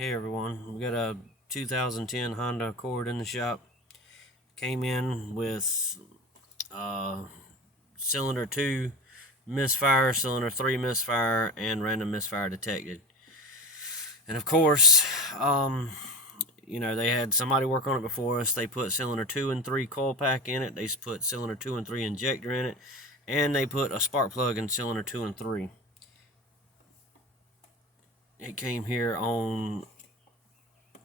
Hey everyone, we got a 2010 Honda Accord in the shop. Came in with cylinder 2 misfire, cylinder 3 misfire, and random misfire detected. And of course, they had somebody work on it before us. They put cylinder 2 and 3 coil pack in it. They put cylinder 2 and 3 injector in it. And they put a spark plug in cylinder 2 and 3. It came here on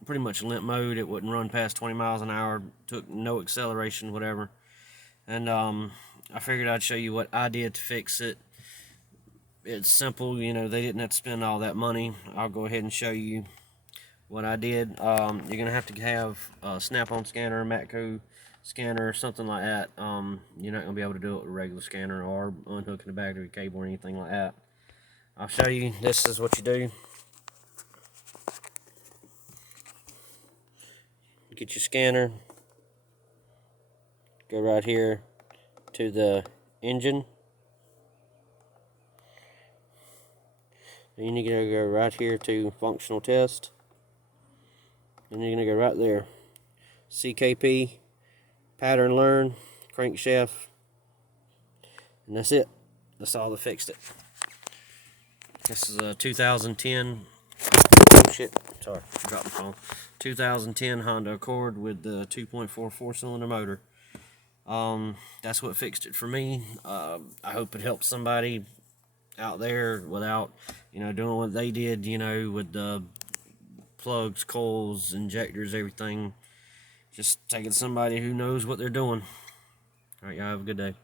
pretty much limp mode. It wouldn't run past 20 miles an hour, took no acceleration, whatever. And I figured I'd show you what I did to fix it. It's simple, they didn't have to spend all that money. I'll go ahead and show you what I did. You're gonna have to have a snap-on scanner, a Matco scanner, something like that. You're not gonna be able to do it with a regular scanner or unhooking the battery cable or anything like that. I'll show you. This is what you do. Get your scanner, go right here to the engine. Then you're going to go right here to functional test. And you're going to go right there. CKP, pattern learn, crankshaft. And that's it. That's all that fixed it. This is a 2010. Oh shit, sorry, dropped my phone. 2010 Honda Accord with the 2.4 4-cylinder motor. That's what fixed it for me. I hope it helps somebody out there without, doing what they did, with the plugs, coils, injectors, everything. Just taking somebody who knows what they're doing. All right, y'all have a good day.